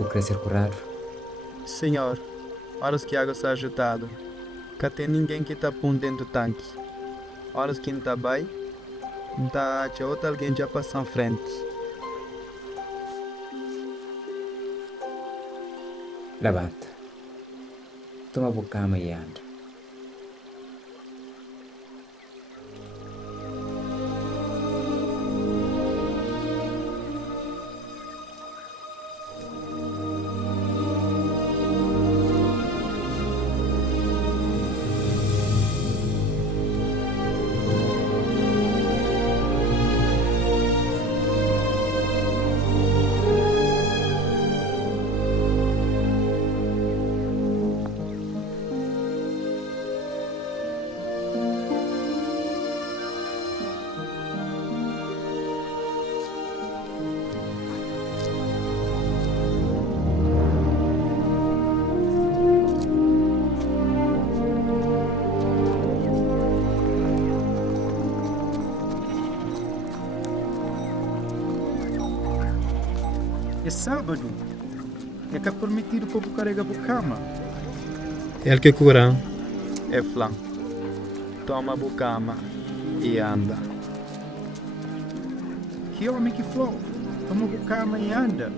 O crescer curado. Senhor, horas que a água está agitada, cá tem ninguém que está pondo dentro do tanque. Horas que não está bem, tá, tinha outro alguém já passar em frente. Levanta. Toma boa cama e anda. É sábado. É que é permitido para o carregar por cama. El que cura. É flan. Toma a cama e anda. Que homem que falou? Toma a cama e anda.